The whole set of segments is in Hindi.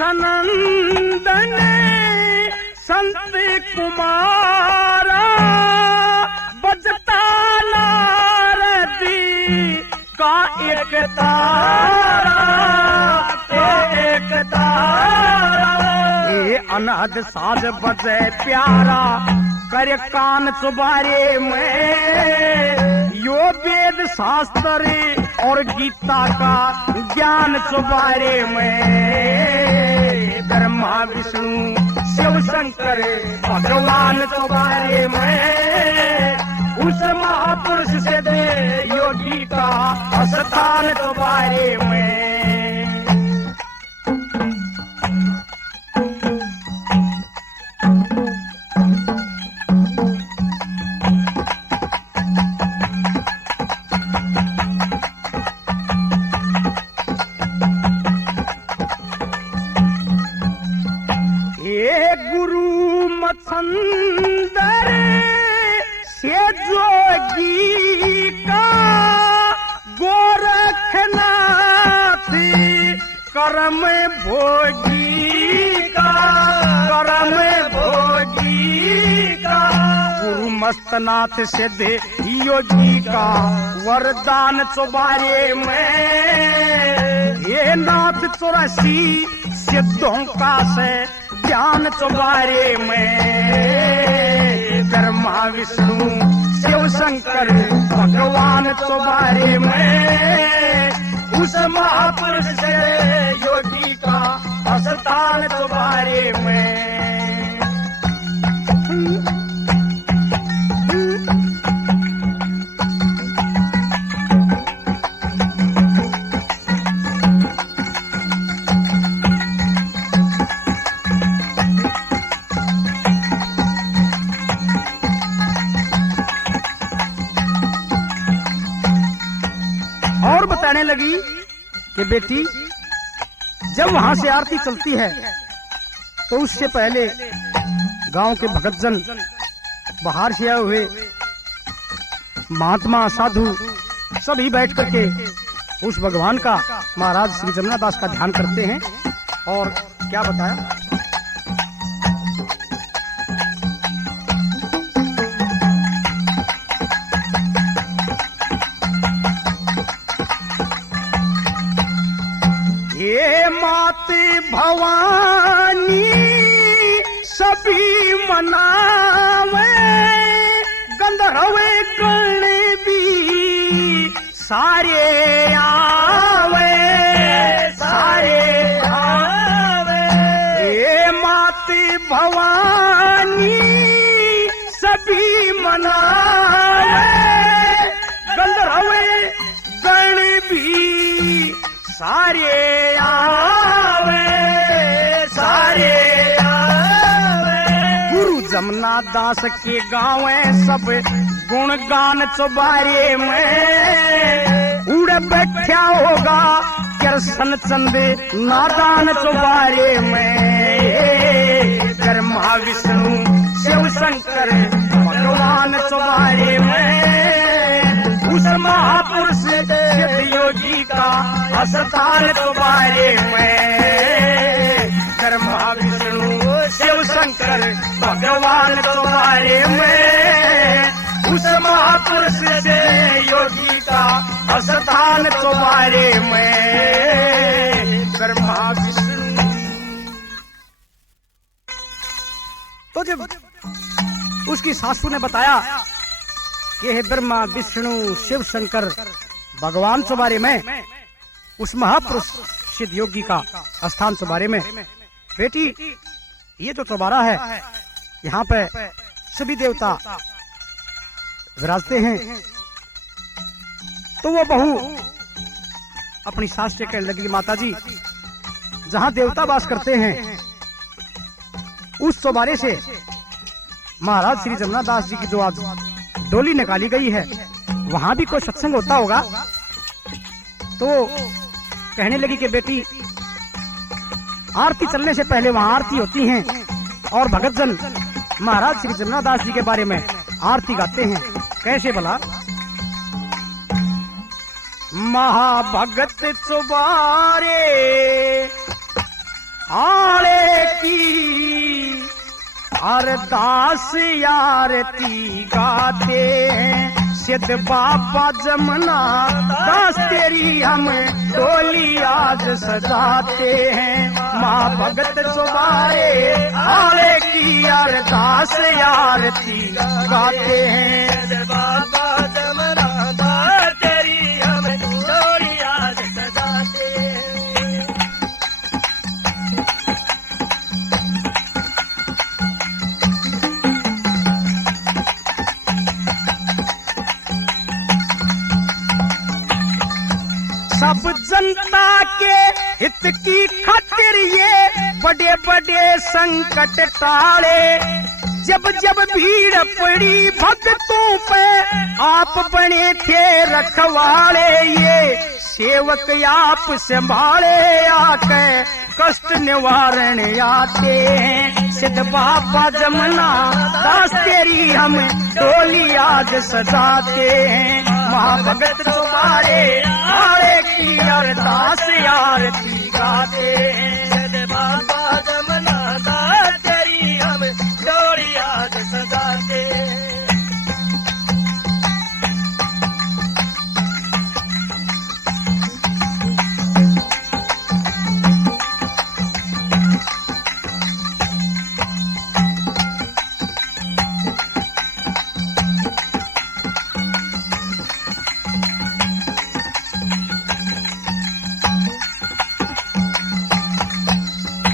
सनंदन संत कुमारा बजता नारदी का एक तारा एक तारा। ये अनहद साज बजे प्यारा कर कान चुबारे में यो वेद शास्त्र और गीता का ज्ञान चुबारे में ब्रह्मा विष्णु शिव शंकर भगवान चुबारे में उस महापुरुष से दे योगी का स्थान चुबारे में। मत्संदर से जोगी का गोरखनाथ कर्म भोगी का कर्म भोगी का गुरु मस्तनाथ सिद्ध योगी का वरदान चुबारे में ये नाथ 84 सिद्धों का से ज्ञान चुबारे में ब्रह्मा विष्णु शिव शंकर भगवान चुबारे में उस महापुरुष से योगी का स्थान चुबारे में। और बताने लगी कि बेटी जब वहां से आरती चलती है तो उससे पहले गांव के भक्तजन बाहर से आए हुए महात्मा साधु सभी बैठ करके उस भगवान का महाराज श्री जमुनादास का ध्यान करते हैं। और क्या बताया ये माते भवानी सभी मनावे गंधर्वे गण भी सारे आवे सारे आवे। ये माते भवानी सभी मनावे गंधर्वे गण भी सारे आवे सारे आवे। गुरु जमुना दास के गाँव सब गुणगान चुबारे में उड़ बैठा होगा कृष्ण चंद नादान चुबारे में ब्रह्मा विष्णु शिव शंकर भगवान चुबारे में उस महापुरुष सिद्ध योगी का स्थान चुबारे में ब्रह्मा विष्णु शिव शंकर भगवान चुबारे में उस महापुरुष से योगी का स्थान चुबारे में ब्रह्मा विष्णु। तो जब उसकी सासू ने बताया कि हे ब्रह्मा विष्णु शिव शंकर भगवान चुबारे में उस महापुरुष सिद्ध योगी का स्थान चुबारे में, बेटी ये जो चौबारा है यहाँ पे सभी देवता विराजते हैं। तो वो बहू अपनी सास से कहने लगी माताजी जहाँ देवता वास करते हैं उस चौबारे से महाराज श्री जमुनादास जी की जो आज डोली निकाली गई है वहां भी कोई सत्संग होता होगा। तो कहने लगी कि बेटी आरती चलने से पहले वहां आरती होती है और भगतजन महाराज श्री जमुनादास जी के बारे में आरती गाते हैं। कैसे भला? महाभगत चुबारे आले की अरदास आरती गाते हैं सिद्ध बाबा जमुना दास तेरी हम डोली आज सजाते हैं माँ भगत चौबारे आले की अरदास आरती गाते हैं सिद्ध बाबा जमुना दास तेरी हम डोली आज सजाते हैं। सब जनता के हित की खातिर ये बड़े बड़े संकट टाले जब जब भीड़ पड़ी भक्तों पे आप बने थे रखवाले ये सेवक आप संभाले आके कष्ट निवारण आते हैं सिद्ध बाबा जमुना दास तेरी हम डोली आज सजाते हैं महाभगत तुम्हारे आड़े की अरदास आरती गाते हैं सिद्ध बाबा जमुना दास तेरी हम डोली आज सजाते हैं।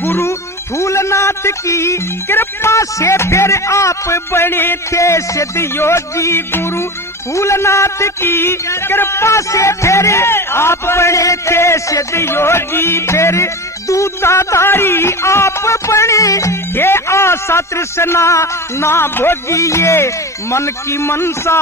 गुरु फूलनाथ की कृपा से फिर आप बने थे सिद्ध योगी गुरु फूलनाथ की कृपा से फिर आप बने थे सिद्ध योगी फिर दूताधारी आप बने ये आशा तृष्णा ना भोगिए मन की मनसा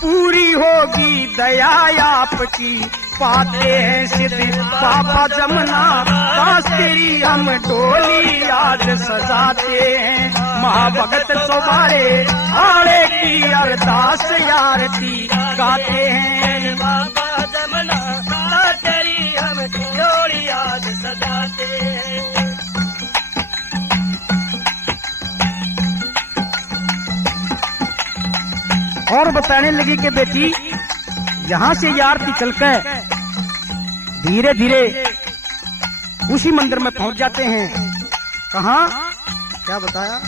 पूरी होगी दया आपकी पाते हैं सिद्ध बाबा जमुना दास तेरी हम डोली आज सजाते हैं महाभगत चौबारे आड़े की अरदास आरती गाते हैं सिद्ध बाबा जमुना दास तेरी हम डोली आज सजाते हैं। और बताने लगी कि बेटी यहाँ से ये आरती चलकर धीरे धीरे उसी मंदिर में पहुंच जाते हैं कहाँ क्या बताया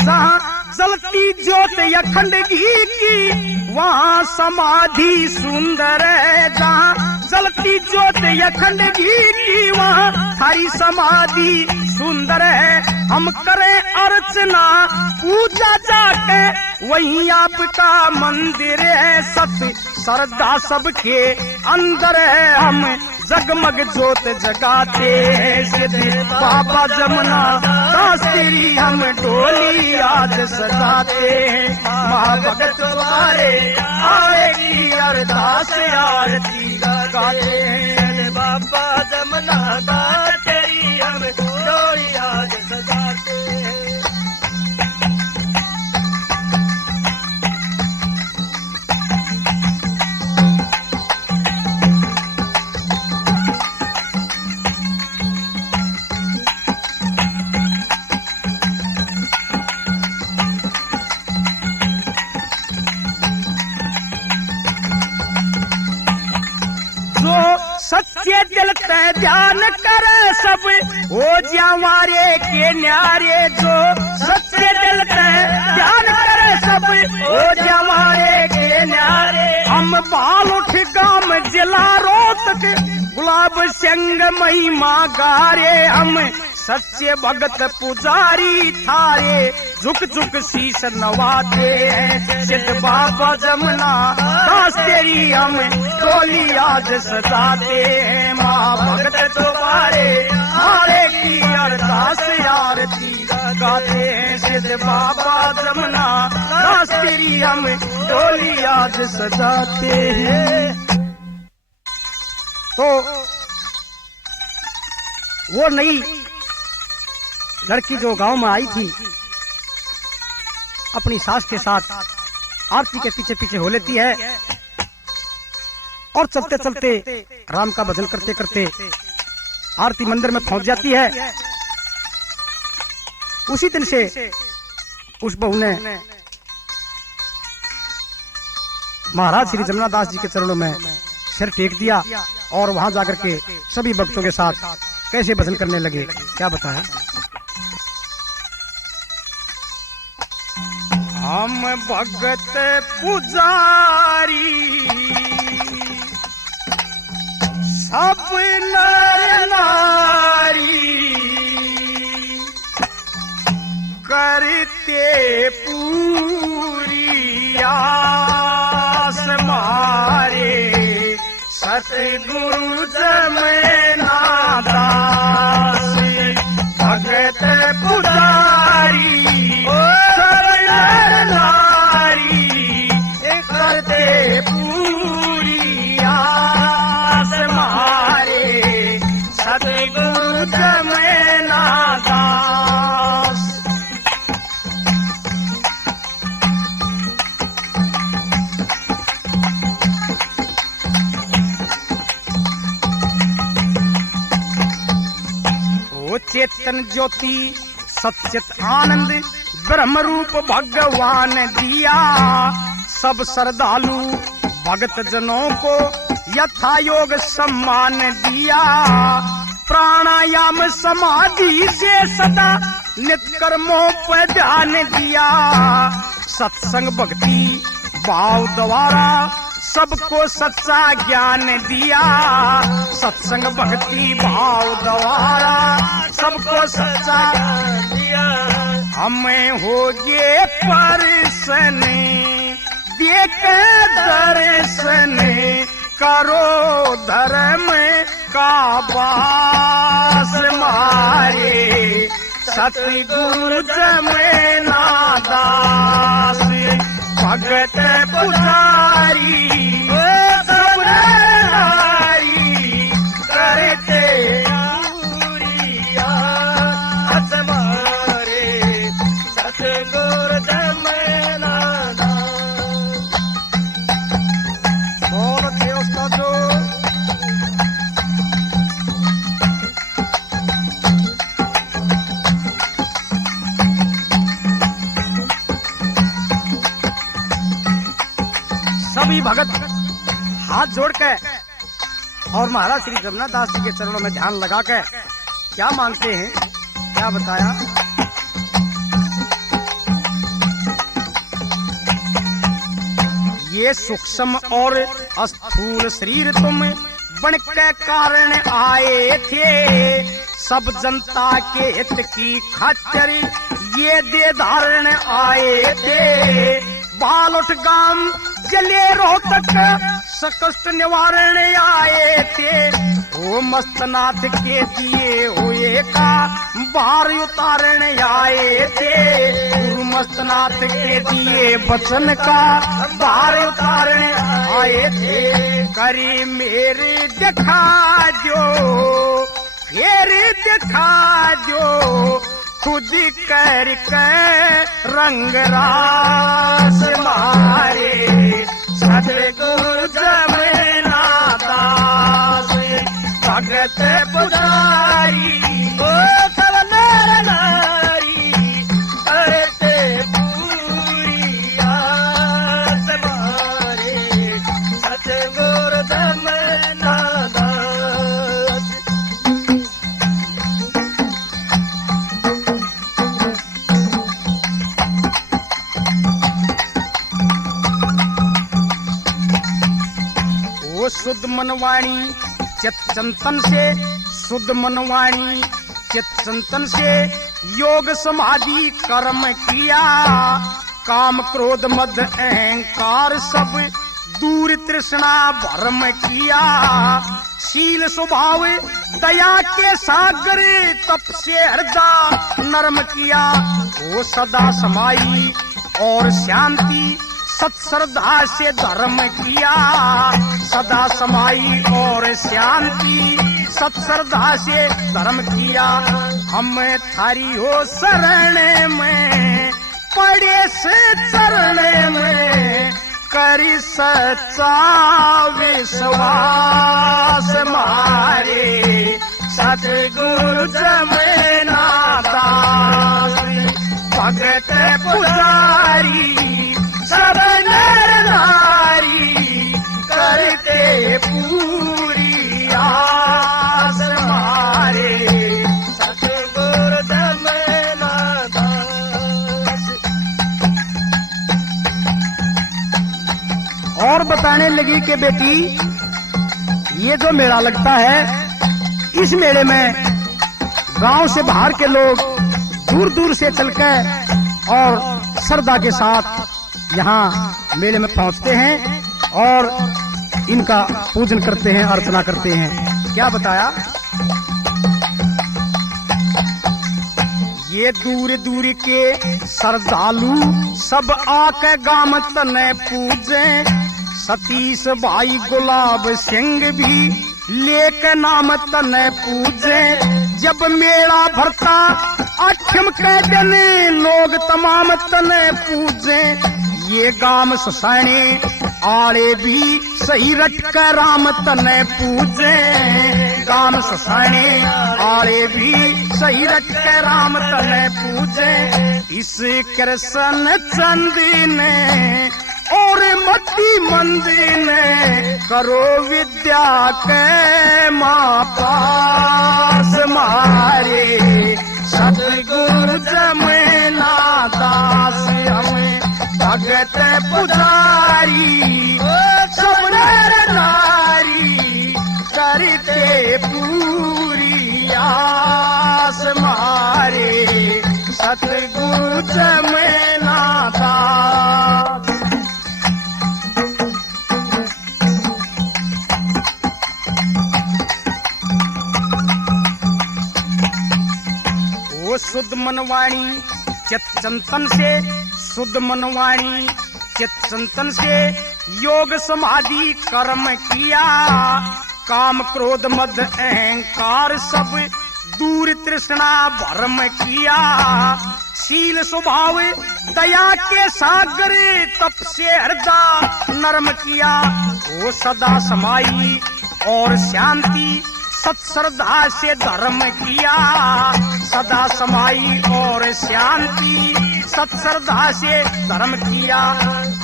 जहाँ जलती ज्योत अखंड घी की वहाँ समाधि सुंदर है जहाँ जलती ज्योत अखंड घी की वहाँ थारी समाधि सुंदर है हम करें अर्चना पूजा जाके वहीं आपका मंदिर है सत्य श्रद्धा सबके अंदर है हम जगमग जोत जगाते हैं सिद्ध बाबा जमुना दास तेरी हम डोली आज सजाते हैं महाभगत तुम्हारे आए की अरदास आरती गाते हैं सिद्ध बाबा जमुना दास तेरी हम डोली आज सजाते हैं। जो सच्चे दिल से ध्यान करे सब हो जावारे के न्यारे जो सच्चे दिल से ध्यान करे सब हो जावारे के न्यारे हम बाल उठ गाम जिला रोहतक गुलाब सिंह महिमा गारे हम सच्चे भगत पुजारी थारे झुक झुक शीश नवाते हैं सिद्ध बाबा जमुना दास तेरी हम डोली आज सजाते हैं माँ भगत तुम्हारे आरे की अरदास आरती गाते हैं सिद्ध बाबा जमुना दास तेरी हम डोली आज सजाते हैं। तो वो नई लड़की जो गांव में आई थी अपनी सास के साथ आरती के पीछे पीछे हो लेती है और चलते चलते राम का भजन करते करते आरती मंदिर में पहुंच जाती है। उसी दिन से उस बहू ने महाराज श्री जमुना दास जी के चरणों में सिर टेक दिया और वहां जाकर के सभी भक्तों के साथ कैसे भजन करने लगे, क्या बताया। हम भगत पुजारी सब नर नारी करते पूरी आस मारे सतगुरु जमुना दास भगत पुजारी सब नर नारी करते पूरी आस मारे सतगुरु जमुना दास। ओ चेतन ज्योति सचित आनंद ब्रह्म रूप भगवान दिया, सब श्रद्धालु भगत जनों को यथा योग सम्मान दिया। प्राणायाम समाधि से सदा नित्य कर्मों पर ध्यान दिया। सत्संग भक्ति भाव द्वारा सबको सच्चा ज्ञान दिया। सत्संग भक्ति भाव द्वारा सबको सच्चा दिया। हमें हो गए परसन देख दर्शन करो धर्म का बास मारे सतगुरु जमुना दास भगत पुजारी सब नारी करते पूरी आस मारे सतगुरु जमुना दास। बहुत अच्छे उस्तादो। सभी भगत हाथ जोड़ के और महाराज श्री जमुना दास जी के चरणों में ध्यान लगा के क्या मांगते हैं, क्या बताया। ये सूक्ष्म और स्थूल शरीर तुम बन के कारण आए थे, सब जनता के हित की खातिर ये दे धारण आए थे। बालोट गांव जले रोहतक सकष्ट निवारण आए थे। ओ मस्तनाथ के दिए हुए का बार उतारण आए थे। गुरु मस्तनाथ के दिए वचन का बार उतारण आए थे। करी मेरे दिखा जो फिर दिखा जो खुद कर रंग रास मारे सतगुरु जमुना दास भगत पुजारी सब नर नारी करते पूरी आस मारे सतगुरु जमुना दास। शुद्ध मनवाणी चित चिंतन से शुद्ध मनवाणी चित चिंतन से योग समाधि कर्म किया। काम क्रोध मद अहंकार सब दूर तृष्णा भरम किया। शील स्वभाव दया के सागर तप से हृदय नरम किया। वो सदा समाई और शांति सत्श्रद्धा से धर्म किया। सदा समाई और शांति सत्श्रद्धा से धर्म किया। हम थारी हो शरण में पड़े से चरण में करी सच्चा विश्वास मारे सतगुरु जमुना दास भगत पुजारी सब नर नारी करते पूरी आस मारे सतगुरु जमुना दास। और बताने लगी कि बेटी ये जो मेला लगता है इस मेले में गांव से बाहर के लोग दूर दूर से चलकर और श्रद्धा के साथ यहाँ मेले में पहुंचते हैं और इनका पूजन करते हैं, अर्चना करते हैं। क्या बताया? ये दूर दूर के श्रद्धालु सब आके गाम तने पूजे, सतीश भाई गुलाब सिंह भी लेके नाम तने पूजे। जब मेला भरता अठम के दिन लोग तमाम तने पूजे। ये गाम ससाने आले भी सही रट कर राम तने पूजे। गाम ससाने आले भी सही रट कर राम तने पूजे। इस कृष्ण चंद ने और मती मंदिर ने करो विद्या के माँ पास मारे सतगुरु जमुना दास हमें भगत पुजारी सब नर नारी करते पूरी आस मारे सतगुरु जमुना दास। शुद्ध मनवाणी चित चिंतन से, शुद्ध मनवाणी चित चिंतन से योग समाधि कर्म किया। काम क्रोध मद अहंकार सब दूर तृष्णा भरम किया। शील स्वभाव दया के सागर तप से हृदय नरम किया। वो सदा समाई और शांति सत्श्रद्धा से धर्म किया। सदा समाई और शांति सत्श्रद्धा से धर्म किया।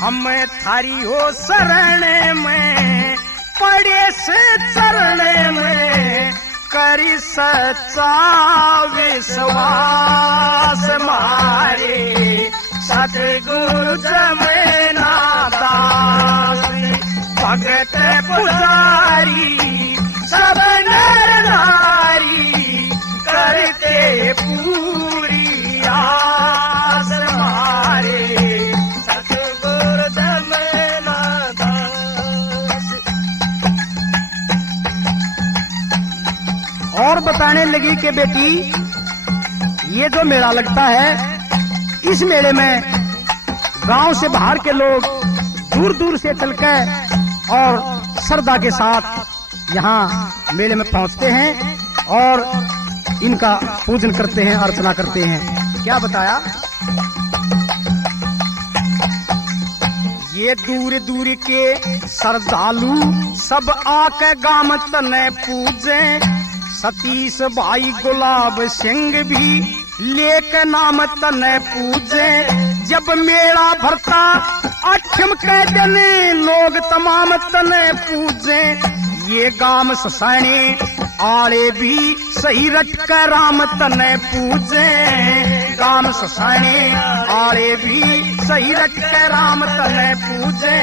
हम थारी हो शरण में पड़े से चरण में करी सच्चा विश्वास मारे सतगुरु जमुना दास भगत पुजारी सब नर नारी करते पूरी आस मारे सतगुरु जमुना दास। और बताने लगी कि बेटी ये जो मेला लगता है इस मेले में गांव से बाहर के लोग दूर दूर से चलकर और श्रद्धा के साथ यहाँ मेले में पहुंचते हैं और इनका पूजन करते हैं, अर्चना करते हैं। क्या बताया? ये दूर दूर के श्रद्धालु सब आके गाम तने पूजे। सतीश भाई गुलाब सिंह भी लेके नाम तने पूजे। जब मेला भरता अठम के दिन लोग तमाम तने पूजे। ये गाम ससाने आले भी सही रट कर राम तने पूजे। गाम ससाने आले भी सही रट कर राम तने पूजे।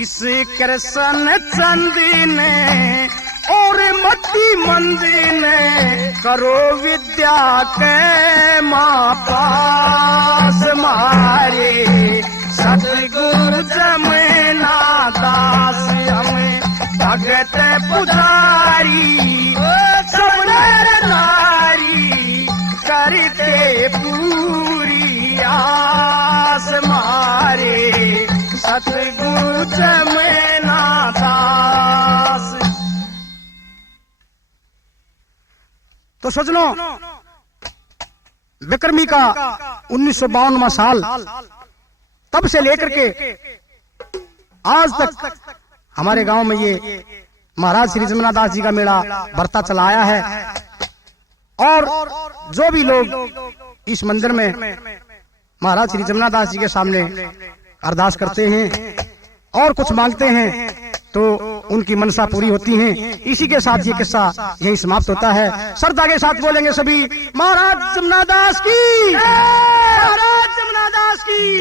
इस कृष्ण चंद ने और मती मंदिर ने करो विद्या के माँ पास मारे सतगुरु जमुना दास हमें भगत पुजारी सब नर नारी करते पूरी आस मारे सतगुरु जमुना दास। तो सजनों, विक्रमी का 1952वां साल तब से लेकर के आज तक हमारे गांव में ये महाराज श्री जमुना दास जी का मेला बढ़ता चला आया है। और जो भी लोग इस मंदिर में महाराज श्री जमुना दास जी के सामने अरदास करते हैं और कुछ मांगते हैं तो उनकी मनसा पूरी होती है। इसी के साथ ये किस्सा यही समाप्त होता है। श्रद्धा के साथ बोलेंगे सभी, महाराज जमुना दास की, महाराज जमुना दास की।